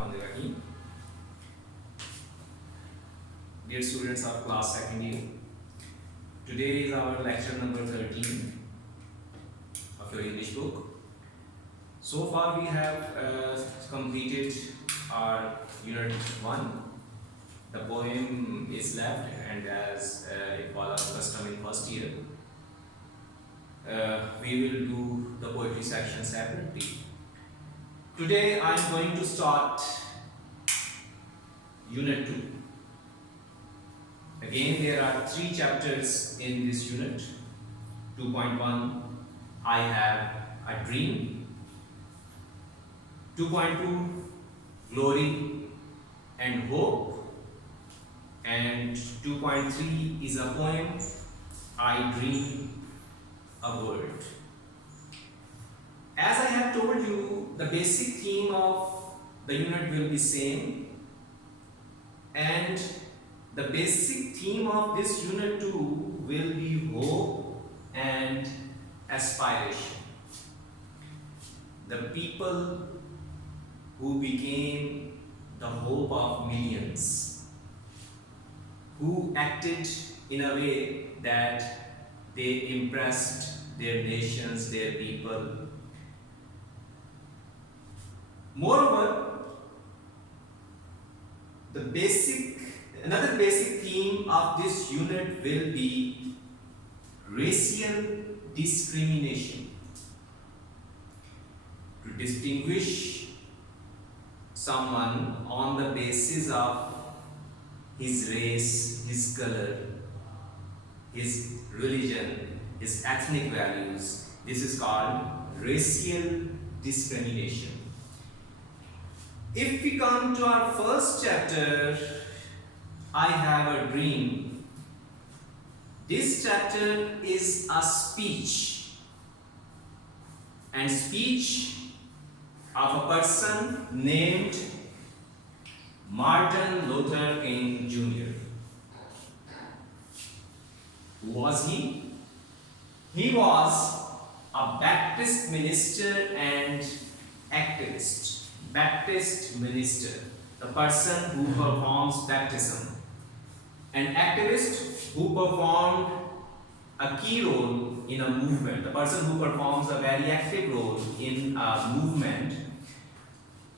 Rahim. Dear students of class second year, today is our lecture number 13 of your English book. So far we have completed our unit 1. The poem is left, and as it was our custom in first year, we will do the poetry section separately. Today I am going to start unit 2. Again, there are 3 chapters in this unit. 2.1, I have a dream. 2.2, glory and hope. And 2.3 is a poem, I dream a world. As I have told you, the basic theme of the unit will be same, and the basic theme of this unit 2 will be hope and aspiration. The people who became the hope of millions, who acted in a way that they impressed their nations, their people. Moreover, another basic theme of this unit will be racial discrimination. To distinguish someone on the basis of his race, his color, his religion, his ethnic values. This is called racial discrimination. If we come to our first chapter, I have a dream. This chapter is a speech, and speech of a person named Martin Luther King Jr. Who was he? He was a Baptist minister and activist. Baptist minister, the person who performs baptism. An activist who performed a key role in a movement, the person who performs a very active role in a movement.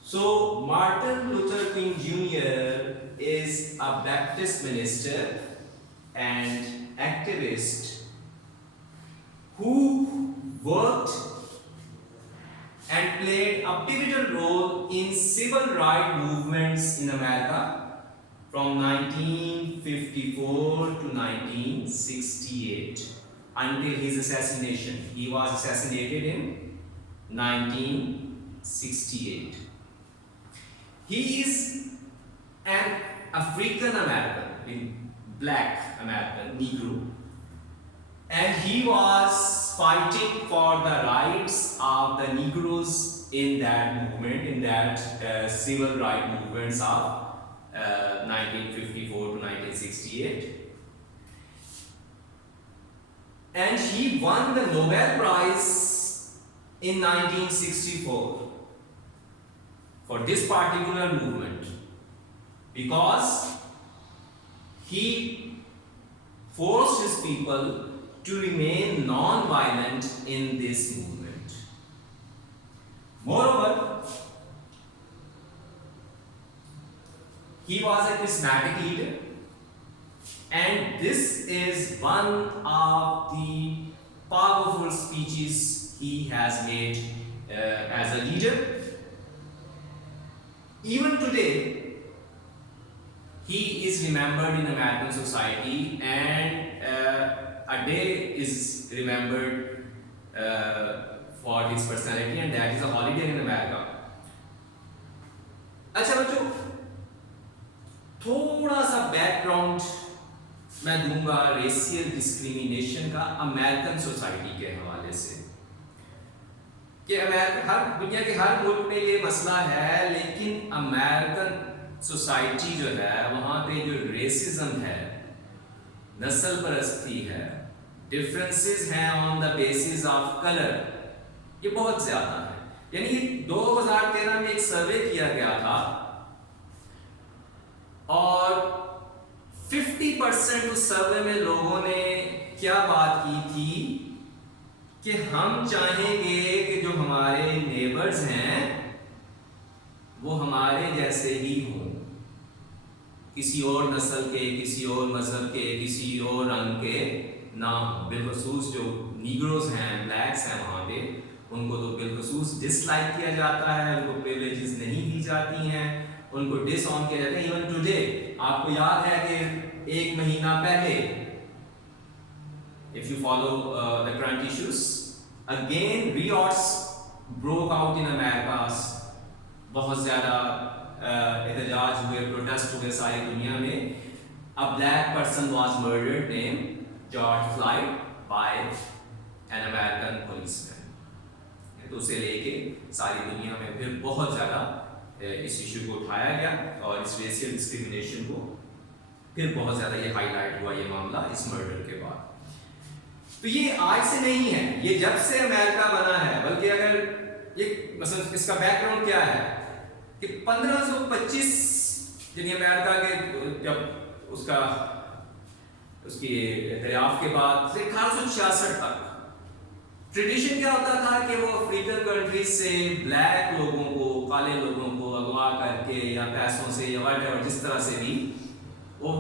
So Martin Luther King Jr. is a Baptist minister and activist who worked and played a pivotal role in civil rights movements in America from 1954 to 1968 until his assassination. He was assassinated in 1968. He is an African American, black American, Negro, and he was fighting for the rights of the Negroes in that movement, in that civil rights movements of 1954 to 1968. And he won the Nobel Prize in 1964 for this particular movement because he forced his people to remain non-violent in this movement. Moreover, he was a charismatic leader, and this is one of the powerful speeches he has made as a leader. Even today, he is remembered in American society, and a day is remembered for his personality, and that is a holiday in America. अच्छा बच्चों, थोड़ा सा बैकग्राउंड मैं दूंगा racial discrimination का American society के हवाले से कि दुनिया के हर मुल्क में ये मसला है, लेकिन अमेरिकन सोसाइटी जो है वहाँ पे जो रेसिज्म है, नस्ल परस्ती है, डिफरेंसेस हैं on the basis of colour, ये बहुत ज़्यादा है। यानी 2013 में एक सर्वे किया गया था 80% उस सर्वे में लोगों ने क्या बात की थी कि हम चाहेंगे कि जो हमारे नेबर्स हैं वो हमारे जैसे ही हों, किसी और नस्ल के, किसी और मजहब के, किसी और रंग के ना हो। बिलखसूस जो नीग्रोज हैं, ब्लैक्स हैं वहाँ पे, उनको तो बिलखसूस डिसलाइक किया जाता है, उनको प्रिविलेजेस नहीं दी जाती हैं, उनको डिसऑन किया जाता है। इवन टुडे आपको याद है कि एक महीना पहले, if you follow the current issues, again riots broke out in America. बहुत ज़्यादा एहतजाज हुए, प्रोटेस्ट हुए सारी दुनिया में। A black person was murdered named George Floyd by an American policeman. तो उसे लेके सारी दुनिया में फिर बहुत ज़्यादा इस इशू को उठाया गया और इस रेशियल डिस्क्रिमिनेशन को फिर बहुत ज़्यादा ये हाईलाइट हुआ, ये मामला इस मर्डर के बाद। तो ये आज से नहीं है, ये जब से अमेरिका बना है। बल्कि अगर ये मतलब इसका बैकग्राउंड क्या है कि 1525 यानी अमेरिका के जब उसकी दरियाफ्त के बाद से 1866 तक ट्रेडिशन क्या होता था कि वो अफ्रीकन कंट्रीज से ब्लैक लोगों को, काले लोगों को अगवा करके या पैसों से या व्हाटएवर जिस तरह से भी वो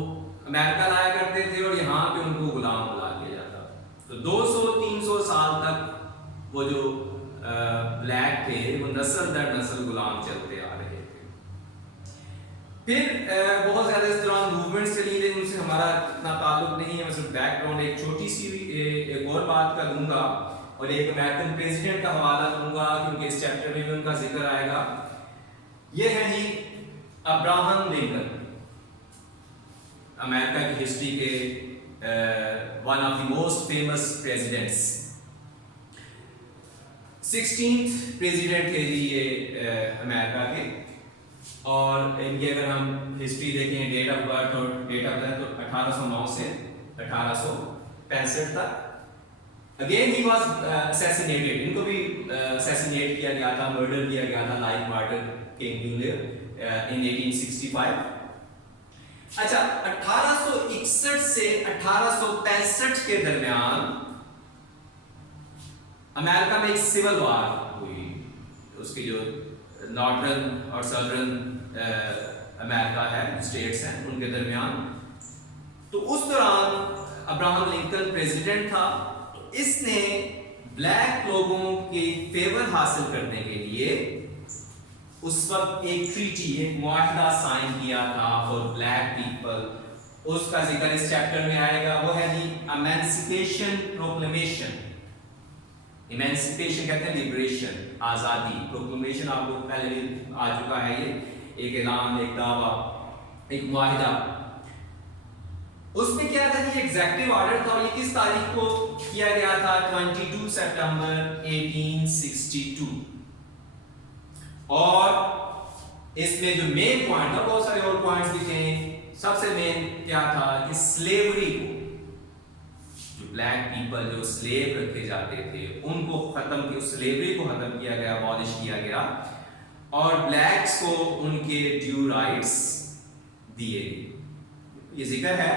अमेरिका लाया करते थे और यहाँ पे उनको गुलाम बना दिया जाता था। तो 200-300 साल तक वो जो ब्लैक थे वो नस्ल दर नस्ल गुलाम चलते आ रहे थे। फिर बहुत ज़्यादा इस दौरान मूवमेंट्स चली, लेकिन उनसे हमारा इतना ताल्लुक नहीं है। मैं सिर्फ बैकग्राउंड एक छोटी सी एक और बात का दूंगा और एक अमेरिकन प्रेसिडेंट का हवाला दूंगा क्योंकि इस चैप्टर में भी उनका जिक्र आएगा। ये है जी अब्राहम लिंकन, अमेरिका की हिस्ट्री के one of the most famous presidents, 16th president थे जी ये अमेरिका के। और इनकी अगर हम हिस्ट्री देखें, डेट ऑफ बर्थ और डेट ऑफ डेथ, तो 1809 से 1865 तक। अगेन ही वाज असैसिनेटेड, इनको भी असैसिनेट किया गया था, मर्डर किया गया था लाइक मार्टिन किंग जूनियर इन 1865। अच्छा, 1861 से 1865 के दरमियान अमेरिका में एक सिविल वार हुई। उसकी जो नॉर्दर्न और सदर्न अमेरिका है, स्टेट्स हैं, उनके दरमियान। तो उस दौरान अब्राहम लिंकन प्रेसिडेंट था। तो इसने ब्लैक लोगों के फेवर हासिल करने के लिए उस वक्त एक ट्रीटी, एक मुआहदा साइन किया था फॉर ब्लैक पीपल। उसका जिक्र इस चैप्टर में आएगा। वो है जी एमेंसिपेशन प्रोक्लेमेशन। इमेंसिपेशन कहते हैं लिबरेशन, आज़ादी। प्रोक्लेमेशन आपको पहले भी आ चुका है, ये एक ऐलान, एक दावा, एक मुआहिदा। उसमें क्या था कि एग्जेक्टिव ऑर्डर था और ये किस तारीख को किया गया था? 22 सितंबर 1862। और इसमें जो मेन पॉइंट था, बहुत सारे और पॉइंट्स भी थे, सबसे मेन क्या था कि स्लेवरी को, जो ब्लैक पीपल जो स्लेव रखे जाते थे उनको खत्म किया, स्लेवरी को खत्म किया गया, अबॉलिश किया गया और ब्लैक्स को उनके ड्यू राइट्स दिए। ये जिक्र है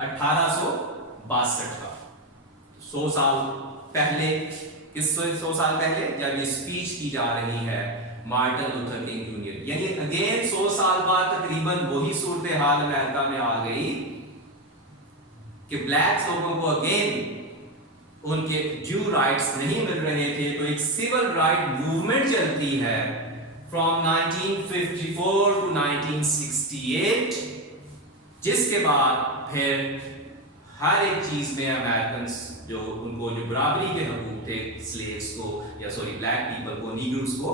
1862 का। 100 साल पहले, किस 100 साल पहले जब ये स्पीच की जा रही है मार्टिन लूथर किंग जूनियर, यानी अगेन 100 साल बाद तकरीबन वही सूरत हाल अमेरिका में आ गई कि ब्लैक्स लोगों को अगेन उनके ड्यू राइट्स नहीं मिल रहे थे। तो एक सिविल राइट मूवमेंट चलती है फ्रॉम 1954 टू 1968, जिसके बाद फिर हर एक चीज में अमेरिकन जो उनको जो बराबरी के हकूक थे स्लेव्स को, या सॉरी ब्लैक पीपल को, नीग्रोस को,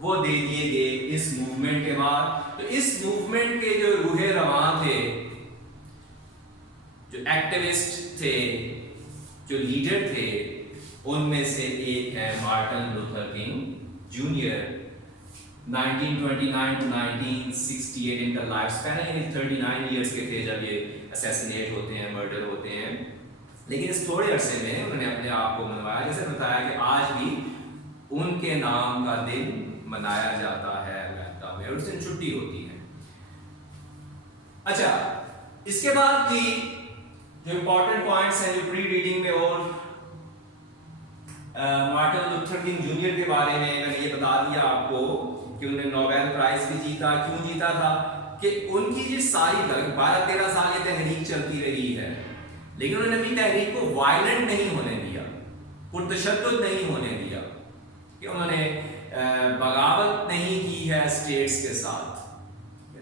वो दे दिए गए इस मूवमेंट के बाद। तो इस मूवमेंट के जो रूहे रवां थे, जो एक्टिविस्ट थे, जो लीडर थे, उनमें से एक है Martin Luther King Junior. 1929 to 1968 इनका लाइफ स्पैन है, 39 इयर्स के थे जब ये असैसिनेट होते हैं, मर्डर होते हैं। लेकिन इस थोड़े अरसे में उन्होंने अपने आप को मनवाया, जैसे बताया कि आज भी उनके नाम का दिन मनाया जाता है अमेरिका में और उस दिन छुट्टी होती है। अच्छा, इसके बाद की जो इंपॉर्टेंट पॉइंट्स हैं जो प्री रीडिंग में, और मार्टिन लूथर किंग जूनियर के बारे में मैंने ये बता दिया आपको कि उन्होंने नोबेल प्राइज भी जीता। क्यों जीता था? कि उनकी जो सारी 12-13 साल ये तहरीक चलती रही है, लेकिन उन्होंने अपनी तहरीक को वायलेंट नहीं होने दिया, पुरतशद्दुद नहीं होने दिया, कि उन्होंने बगावत नहीं की है स्टेट्स के साथ।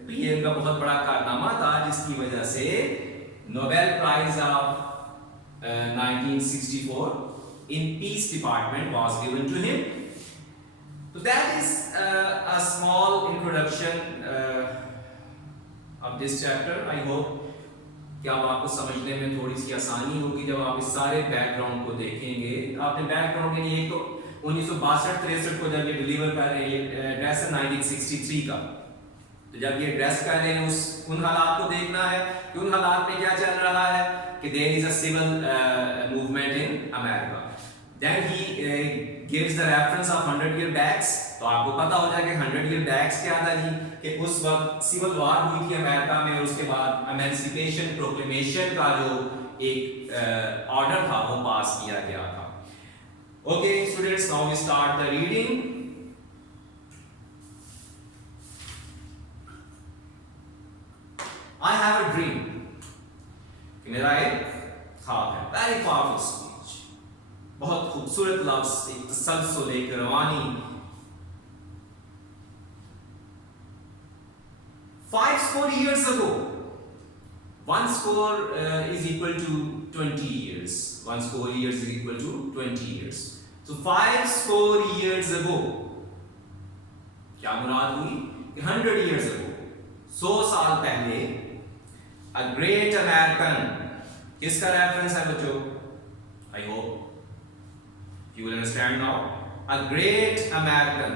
तो ये उनका बहुत बड़ा कारनामा था जिसकी वजह से Nobel prize of 1964 in peace department was given to him. So that is a small introduction of this chapter. I hope कि अब आपको समझने में थोड़ी सी आसानी होगी जब आप इस सारे बैकग्राउंड को देखेंगे। आपने बैकग्राउंड के लिए एक तो 1962-63 को जब ये डिलीवर कर रहे हैं, ये एड्रेस है 1963 का, तो जब ये एड्रेस कर रहे हैं उन हालात को देखना है कि उन हालात में क्या चल रहा है, कि there is a civil movement in America. Then he gives the reference of 100-year backs, तो आपको पता हो जाएगा 100-year backs क्या था जी, कि उस वक्त सिविल वार हुई थी अमेरिका में, और उसके बाद एमेंसिपेशन प्रोक्लेमेशन का जो एक ऑर्डर था वो पास किया गया था। Okay students, now we start the reading. I have a dream, कि मेरा एक ख्वाब है, very powerful speech, बहुत खूबसूरत लफ्ज, एक तसल्सल, एक रवानी। 5 years ago, 1 is equal to 20 years. 1 years is equal to 20 years. So 5 years ago, क्या मुराद हुई? 100 years ago, 100 साल पहले, a great American, किसका रेफरेंस है बच्चों? I hope you will understand now. A great American,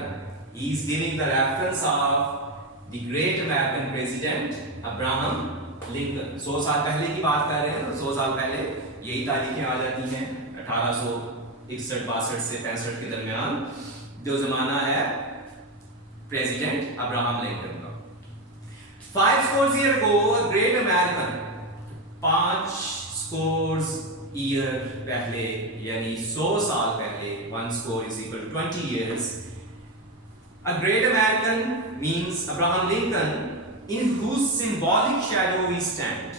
he is giving the reference of the great American president Abraham Lincoln. 100 साल पहले की बात कर रहे हैं, 100 साल पहले यही तारीखें आ जाती हैं 1861-62 से 65 के दरमियान, जो जमाना है प्रेसिडेंट अब्राहम लिंकन का। 5 years ago, a great American, 5 ईयर पहले, यानी 100 साल पहले, 1 is equal to 20 years. A great American means Abraham Lincoln, in whose symbolic shadow we stand.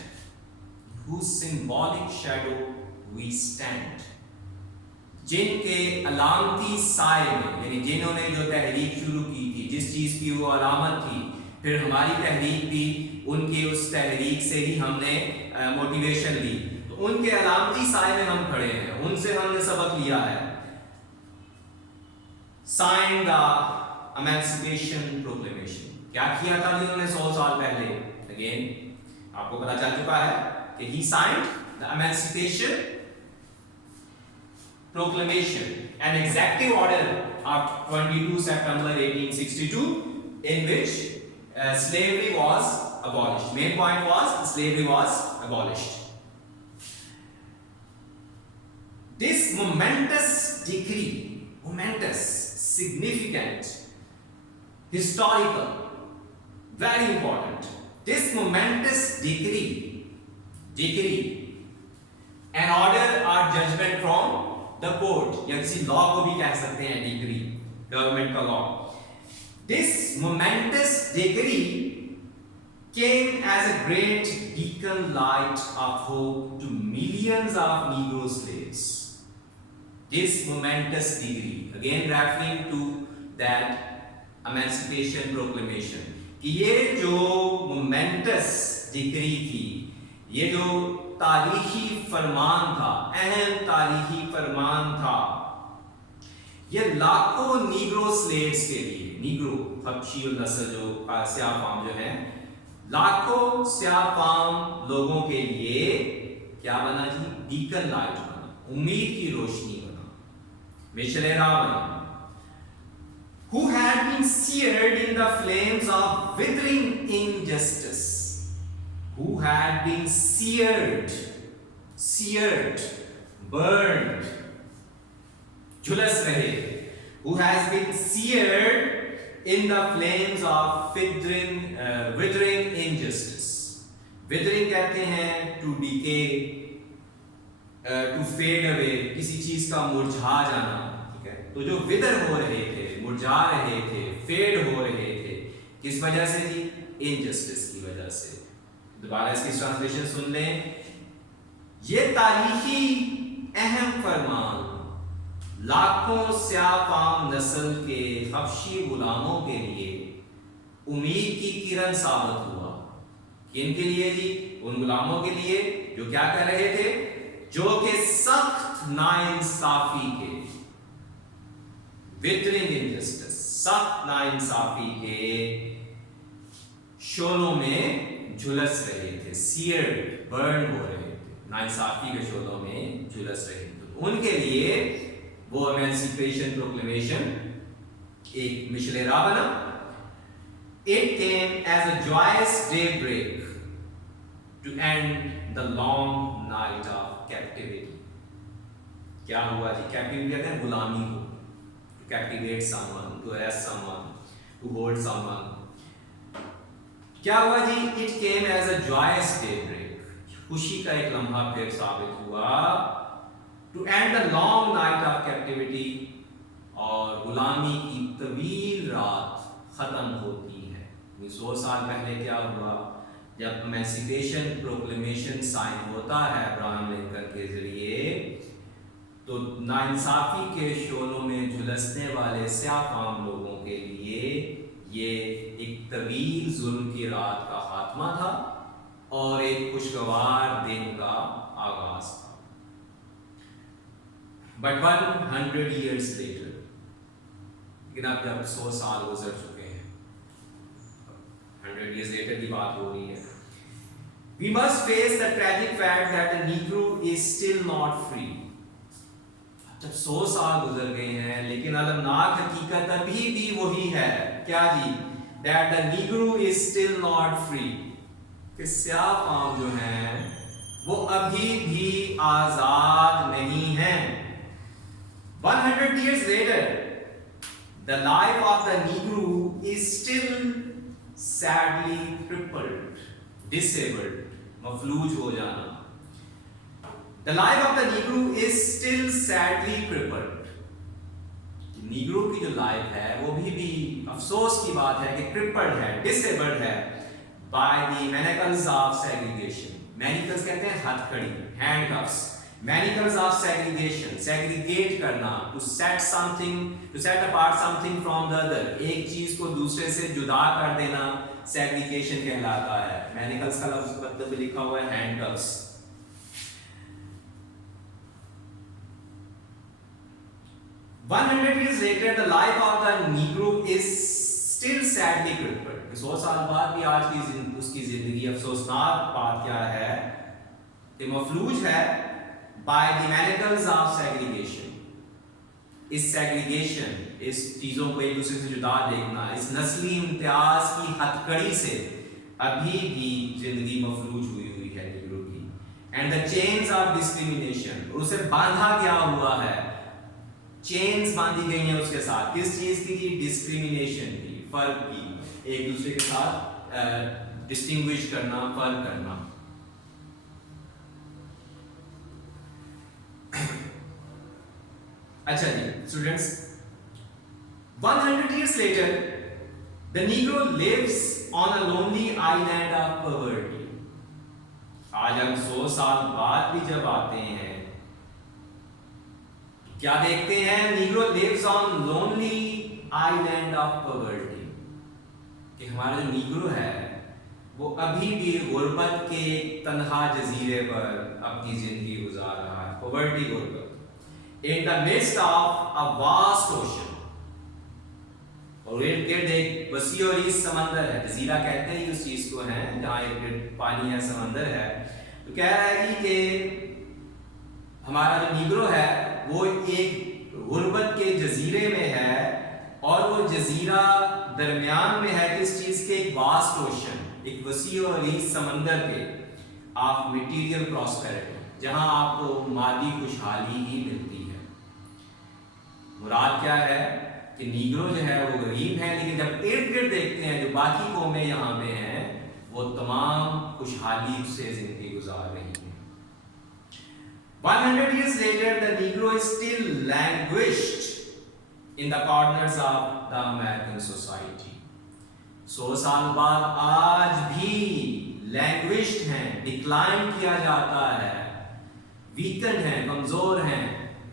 Whose symbolic shadow we stand. जिनके अलामती साए में, यानी जिन्होंने जो तहरीक शुरू की थी, जिस चीज की वो अलामत थी, फिर हमारी तहरीक भी उनके उस तहरीक से ही हमने मोटिवेशन ली, तो उनके अलामती साए में हम खड़े हैं, उनसे हमने सबक लिया है। साइन द एमेंसिपेशन प्रोक्लेमेशन, क्या किया था जिन्होंने 100 साल पहले? अगेन आपको पता चल चुका है कि he signed the emancipation proclamation, an executive order of 22 September 1862, in which slavery was abolished. Main point was slavery was abolished. This momentous decree, momentous, significant, historical, very important. This momentous decree, an order or judgment from the court, या किसी लॉ को भी कह सकते हैं degree, government का law. This momentous decree came as a great beacon light of hope to millions of Negro slaves. This momentous decree, again referring to that Emancipation Proclamation, कि ये जो momentous decree थी, ये जो तारीखी फरमान था, अहम तारीखी फरमान था, ये लाखों नीग्रो स्लेव्स के लिए, नीग्रो हबशी और नस्ल जो स्याह फाम जो हैं, लाखों स्याह फाम लोगों के लिए क्या बना जी? बीकन लाइट बना, उम्मीद की रोशनी बना, मिशले राह बना। Who had been seared in the flames of withering injustice. Who had been seared, burned, झुलस रहे, who has been seared in the flames of withering injustice. Withering कहते हैं to decay, to fade away, किसी चीज का मुरझा जाना, ठीक है। तो जो विदर हो रहे थे, मुरझा रहे थे, फेड हो रहे थे, किस वजह से जी? इनजस्टिस की वजह से। दोबारा इसकी ट्रांसलेशन सुन लें। ये तारीखी अहम फरमान लाखों स्याफाम नस्ल के हबशी गुलामों के लिए उम्मीद की किरण साबित हुआ। किन के लिए जी? उन गुलामों के लिए जो क्या कर रहे थे? जो कि सख्त नाइंसाफी के, विदरिंग इनजस्टिस, सख्त नाइंसाफी के शोलों में झुलस रहे थे, सीयर्ड, बर्न हो रहे थे, नाइंसाफी के शोलों में झुलस रहे थे। उनके लिए वो एमेंसिपेशन प्रोक्लेमेशन एक मिशलेरा बना। It came as a joyous daybreak to end the long night of captivity. क्या हुआ जी? कैप्टिविटी कहते हैं गुलामी को, to captivate someone, to arrest someone, to hold someone. क्या हुआ जी? It came as a joyous daybreak. खुशी का एक लम्हा फिर साबित हुआ to end the long night of captivity, और गुलामी की तवील रात खत्म होती है। 100 साल पहले क्या हुआ? जब एमेंसिपेशन प्रोक्लेमेशन साइन होता है अब्राहम लिंकन के जरिए, तो नाइंसाफी के शोलों में झुलसने वाले स्याफाम लोगों के लिए ये एक तवील जुल्म की रात का खात्मा था और एक खुशगवार दिन का आगाज था। But 100 years later, लेकिन अब जब 100 साल गुजर चुके हैं, 100 years later की बात हो रही है, we must face the tragic fact that the Negro is still not free. जब 100 साल गुजर गए हैं, लेकिन अलमनाक हकीकत अभी भी वही है। क्या जी? That the Negro is still not free. कि स्याफाम जो हैं वो अभी भी आजाद नहीं हैं। 100 years later, the life of the Negro is still sadly crippled, disabled, मफलूज हो जाना। The life of the Negro is still sadly crippled. Negro की जो लाइफ है वो भी अफसोस की बात है कि crippled है, disabled है by the manacles of segregation. Manacles कहते हैं हथकड़ी, handcuffs. Manacles of segregation, segregate करना, to set something, to set apart something from the other, एक चीज को दूसरे से जुदा कर देना segregation कहलाता है। Manacles का लफ्ज़ मतलब लिखा हुआ है handcuffs। One 100 years later, the life of the Negro is still sadly crippled. 100 साल बाद भी आज की उसकी जिंदगी अफसोसनाक बात क्या है कि मफलूज है by the manacles of segregation. इस segregation, इस चीजों को एक दूसरे से जुदा देखना, इस नस्ली इम्तियाज की हथकड़ी से अभी भी जिंदगी मफलूज हुई है नीग्रो की। And the chains of discrimination, और उसे बांधा क्या हुआ है, चेन्स बांधी गई हैं उसके साथ। किस चीज की? डिस्क्रिमिनेशन की, फर्क की, एक दूसरे के साथ डिस्टिंग्विश करना, फर्क करना। अच्छा जी स्टूडेंट्स, 100 years later, the Negro lives on a lonely island of poverty. आज हम 100 साल बाद भी जब आते हैं, क्या देखते हैं? Negro lives on lonely island of poverty. कि हमारा जो नीग्रो है वो अभी भी गुर्बत के तन्हा जजीरे पर अपनी जिंदगी गुजार रहा है, poverty गुर्बत। In the midst of a vast ocean, और इर्द गिर्द एक वसी और इस समंदर है, जजीरा कहते हैं उस चीज को है जहाँ इर्द पानी है, समंदर है। तो कह रहा है कि हमारा जो नीग्रो है वो एक गुर्बत के जजीरे में है, और वो जजीरा दरमियान में है किस चीज के? एक वास्ट ओशन, एक वसी और इस समंदर के, ऑफ मटेरियल प्रॉस्पेरिटी, जहां आपको मादी खुशहाली ही मिलती है। मुराद क्या है कि नीग्रो जो है वो गरीब है, लेकिन जब इर्द गिर्द देखते हैं जो बाकी कौमें यहाँ पे हैं वो तमाम खुशहाल खुशहाली से जिंदगी गुजार रही है। 100 years later, the Negro is still languished in the corners of the American society. 100 साल बाद आज भी लैंग्वेज्ड हैं, डिक्लाइन किया जाता है, वीकेंड हैं, कमजोर हैं।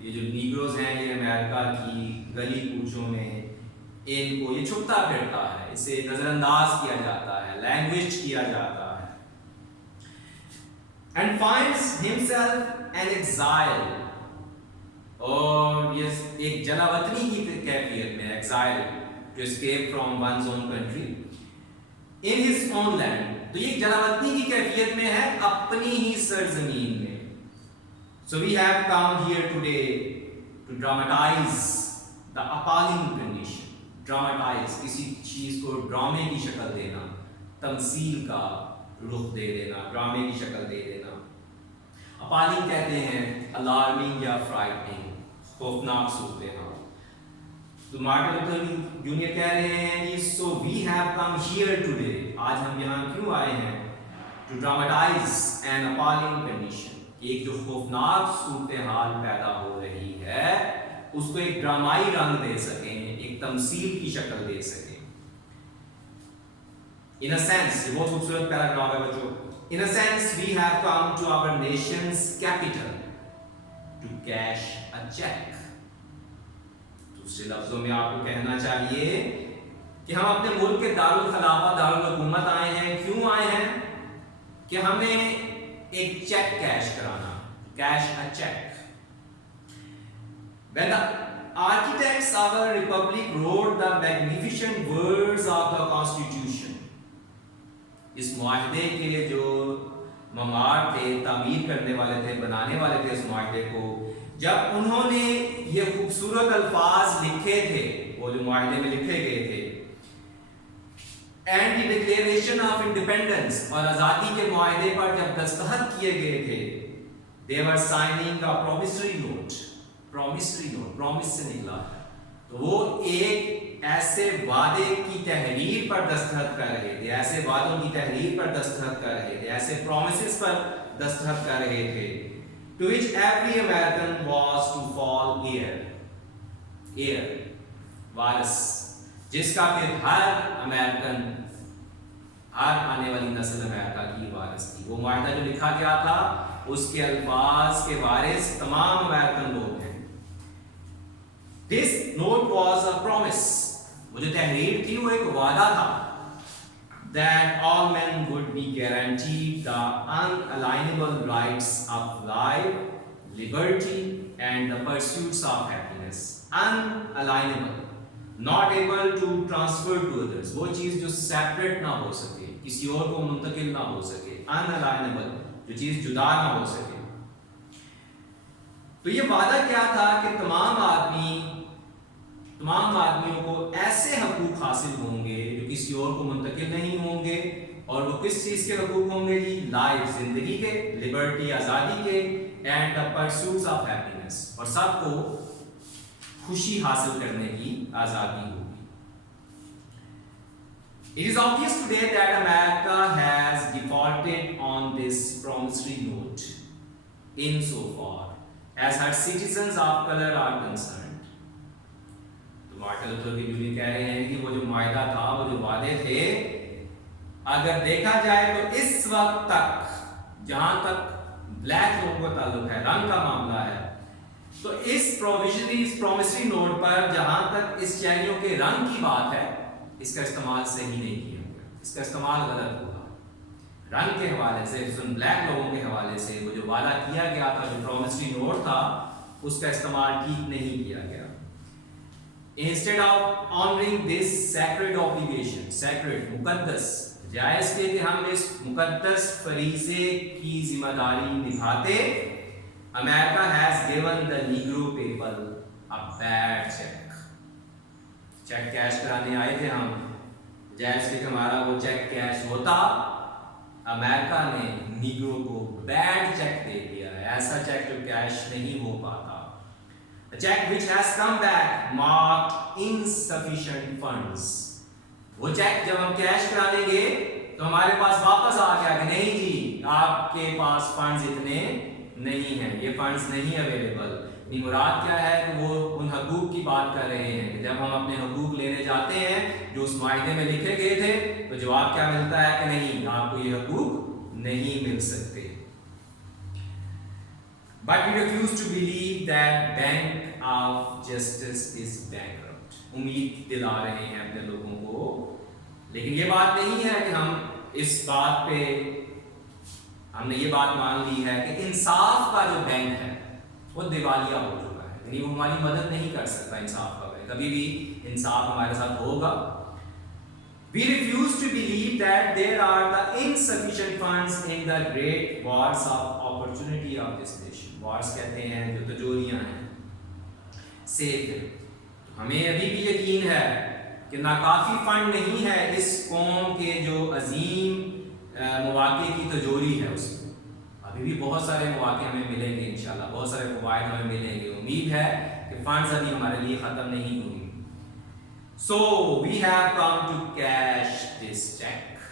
ये जो नीग्रोज हैं ये अमेरिका की गली कूचों में इनको ये छुपता फिरता है, इसे नजरअंदाज किया जाता है, लैंग्वेज किया जाता है। And finds himself an exile, और ये एक जलावतनी की कैफियत में, exile to escape from one's own country in his own land। तो ये जलावतनी की कैफियत में है अपनी ही सरजमीन में। So we have come here today to dramatize the appalling condition। Dramatise, किसी चीज को ड्रामे की शक्ल देना, तमसील का रुख दे देना, ड्रामे की शक्ल दे देना। अपालिंग कहते हैं अलार्मिंग या फ्राइटनिंग, खौफनाक सूरत हाल। तो मार्टिन लूथर जूनियर कह रहे हैं कि so we have come here today, आज हम यहाँ क्यों आए हैं, to dramatize an appalling condition, एक जो खौफनाक सूरत हाल पैदा हो रही है उसको एक ड्रामाई रंग दे सकें, एक तमसील की शक्ल दे सकें। In a sense, ये बहुत खूबसूरत पैराग्राफ है बच्चों। In a sense, we have come to our nation's capital to cash a check। दूसरे लफ्जों में आपको कहना चाहिए कि हम अपने मुल्क के दारुल खिलाफत, दारुल हुकूमत आए हैं। क्यों आए हैं? कि हमें एक चेक कैश कराना, cash a check. When the architects of our republic wrote the magnificent words of the Constitution, इस मुआहदे के जो ममार थे, तामीर करने वाले थे, बनाने वाले थे इस मुआहदे को, जब उन्होंने ये खूबसूरत अल्फाज लिखे थे, वो जो मुआहदे में लिखे गए थे, and the declaration of independence, और आज़ादी के मुआहदे पर जब दस्तखत किए गए थे, they were signing a promissory note। Promissory note, promise से निकला, तो वो एक ऐसे वादे की तहरीर पर दस्तखत कर रहे थे, ऐसे वादों की तहरीर पर दस्तखत कर रहे थे, ऐसे प्रॉमिसेस पर दस्तखत कर रहे थे, to which every American was to fall heir, वारिस, जिसका फिर हर अमेरिकन, हर आने वाली नस्ल अमेरिका की वारिस थी। वो मुआहदा जो लिखा गया था उसके अल्फाज के वारिस तमाम अमेरिकन लोग हैं। This note was a promise, वो जो तहरीर थी वो एक वादा था, that all men would be guaranteed the unalienable rights of life, liberty and the pursuits of happiness। Unalienable, not able to transfer to others, वो चीज जो सेपरेट ना हो सके, किसी और को मुंतकिल ना हो सके। Unalienable, जो चीज जुदा ना हो सके। तो ये वादा क्या था कि तमाम आदमियों को ऐसे हकूक हासिल होंगे जो किसी और को मुंतकिल नहीं होंगे, और वो किस चीज के हकूक होंगे जी? लाइफ, जिंदगी के, लिबर्टी, आजादी के, and the pursuits of happiness, और सबको खुशी हासिल करने की आजादी होगी। It is obvious today that America has defaulted on this promissory note insofar as her citizens of color are concerned। Martin Luther junior कह रहे हैं कि वो जो मुआहदा था, वो जो वादे थे, अगर देखा जाए तो इस वक्त तक, जहां तक ब्लैक लोगों का ताल्लुक है, रंग का मामला है, तो इस प्रॉमिसरी नोट पर जहां तक इस शहरियों के रंग की बात है, इसका इस्तेमाल सही नहीं किया गया, इसका इस्तेमाल गलत हुआ। रंग के हवाले से, ब्लैक लोगों के हवाले से वो जो वादा किया गया था, जो प्रॉमिसरी नोट था, उसका इस्तेमाल ठीक नहीं किया गया। Instead of honoring this sacred obligation, sacred, मुकद्दस, जायज़ के कि हम इस मुकद्दस फरीज़े की जिम्मेदारी निभाते, America has given the Negro people a bad check। Cheque cash कराने आए थे हम, जायज़ के हमारा वो चेक कैश होता, अमेरिका ने नीग्रो को बैड चेक दे दिया है, ऐसा चेक जो कैश नहीं हो पाता। A check which has come back marked insufficient funds। वो चेक जब हम कैश करा देंगे तो हमारे पास वापस आ गया कि नहीं जी, आपके पास फंड्स इतने नहीं हैं, ये फंड्स नहीं अवेलेबल। मुराद क्या है कि वो उन हकूक की बात कर रहे हैं कि जब हम अपने हकूक लेने जाते हैं जो उस मायदे में लिखे गए थे, तो जवाब क्या मिलता है कि नहीं, आपको ये हकूक नहीं मिल सकते। But we refuse to believe that Bank of Justice is bankrupt. उम्मीद दिला रहे हैं अपने लोगों को, लेकिन ये बात नहीं है कि हम इस बात पे हमने ये बात मान ली है कि इंसाफ का जो बैंक है वो दिवालिया हो चुका है, यानी वो हमारी मदद नहीं कर सकता इंसाफ का बैंक, कभी भी इंसाफ हमारे साथ होगा। We refuse to believe that there are the insufficient funds in the great wars of opportunity of this nation. Wars कहते हैं जो तिजोरियां हैं, सेफ है। तो हमें अभी भी यकीन है कि नाकाफी फंड नहीं है इस कौम के जो अजीम मौके की तिजोरी है, उसमें अभी भी बहुत सारे मौके हमें मिलेंगे इंशाल्लाह, बहुत सारे फवायद हमें मिलेंगे। उम्मीद है कि फंड्स अभी हमारे लिए ख़त्म नहीं हुए। So we have come to cash this check.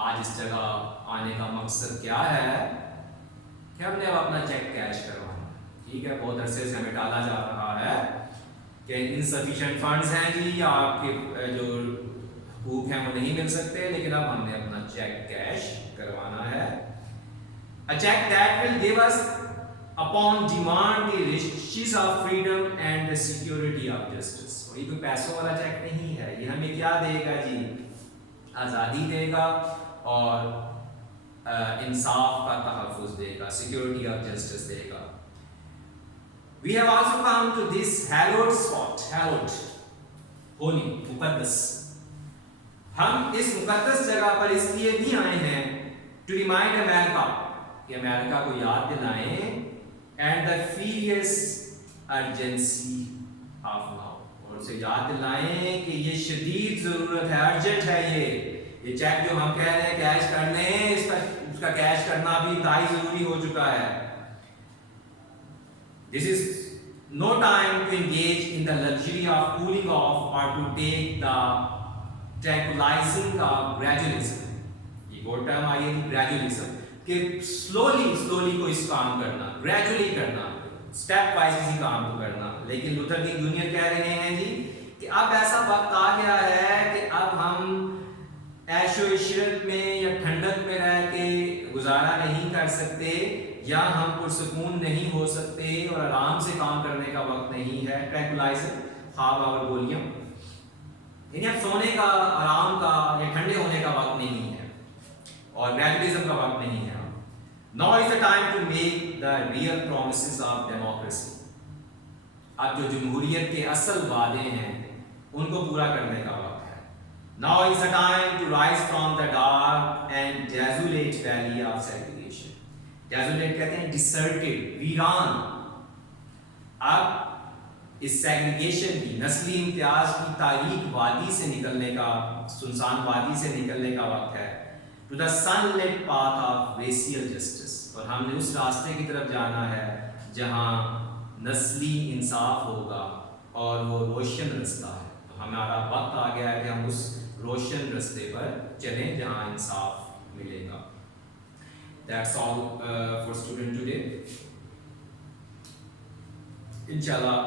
आज इस जगह आने का मकसद क्या है कि हमने अब अपना चेक कैश करवाना। ठीक है, बहुत अरसे से हमें डाला जा रहा है कि इनसफिशिएंट फंड्स हैं जी, या आपके जो हकूक हैं वो नहीं मिल सकते, लेकिन अब हमने अपना चेक कैश करवाना है। A check that will give us upon demand the riches of freedom and the security of justice. और ये कोई पैसों वाला चेक नहीं है, ये हमें क्या देगा जी, आज़ादी देगा और इंसाफ का तहफ़्फ़ुज़ देगा, सिक्योरिटी ऑफ जस्टिस देगा। We have also come to this hallowed spot, hallowed, holy, मुक़द्दस। हम इस मुक़द्दस जगह पर इसलिए भी आए हैं to remind America, कि अमेरिका को याद दिलाएं and the furious urgency of now, और उसे याद दिलाएं कि ये शदीद ज़रूरत है, अर्जेंट है ये चेक जो हम कह रहे हैं कैश कर लें, उसका कैश करना भी इंतहाई ज़रूरी हो चुका है। This is no time to engage in the luxury of cooling off or to take the tranquilizing of gradualism. ये वो टर्म आई है gradualism, कि स्लोली को इस काम करना, ग्रेजुअली करना, स्टेप वाइज किसी काम को करना। लेकिन लूथर किंग जूनियर कह रहे हैं जी कि अब ऐसा वक्त आ गया है कि अब हम ऐशो इशरत में या ठंडक में रह के गुजारा नहीं कर सकते, या हम पुरसकून नहीं हो सकते और आराम से काम करने का वक्त नहीं है। ट्रैंक्विलाइजर, ख्वाब और गोलियां, यानी अब सोने का, आराम का या ठंडे होने का वक्त नहीं है और ग्रेजुअलिज्म का वक्त नहीं है। Now is the time to make the real promises of democracy. अब जो जमहूरियत के असल वादे हैं उनको पूरा करने का वक्त है। Now is the time to rise from the dark and desolate valley of segregation. Desolate कहते हैं deserted, वीरान। अब इस सेग्रीगेशन की, नस्ली इम्तियाज की तारीख वादी से निकलने का, सुनसान वादी से निकलने का वक्त है। To the sunlit path of racial justice, और हमने उस रास्ते की तरफ जाना है जहाँ नस्ली इंसाफ होगा और वो रोशन रास्ता है। तो हमारा वक्त आ गया है कि हम उस रोशन रास्ते पर चलें जहाँ इंसाफ मिलेगा। That's all for student today. Inshallah,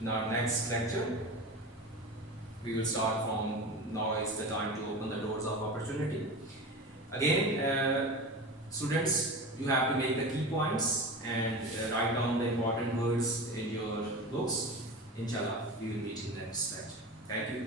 in our next lecture, we will start from now is the time to open the doors of opportunity. Again, students, you have to make the key points and write down the important words in your books. Inshallah, we will meet in the next lecture. Thank you.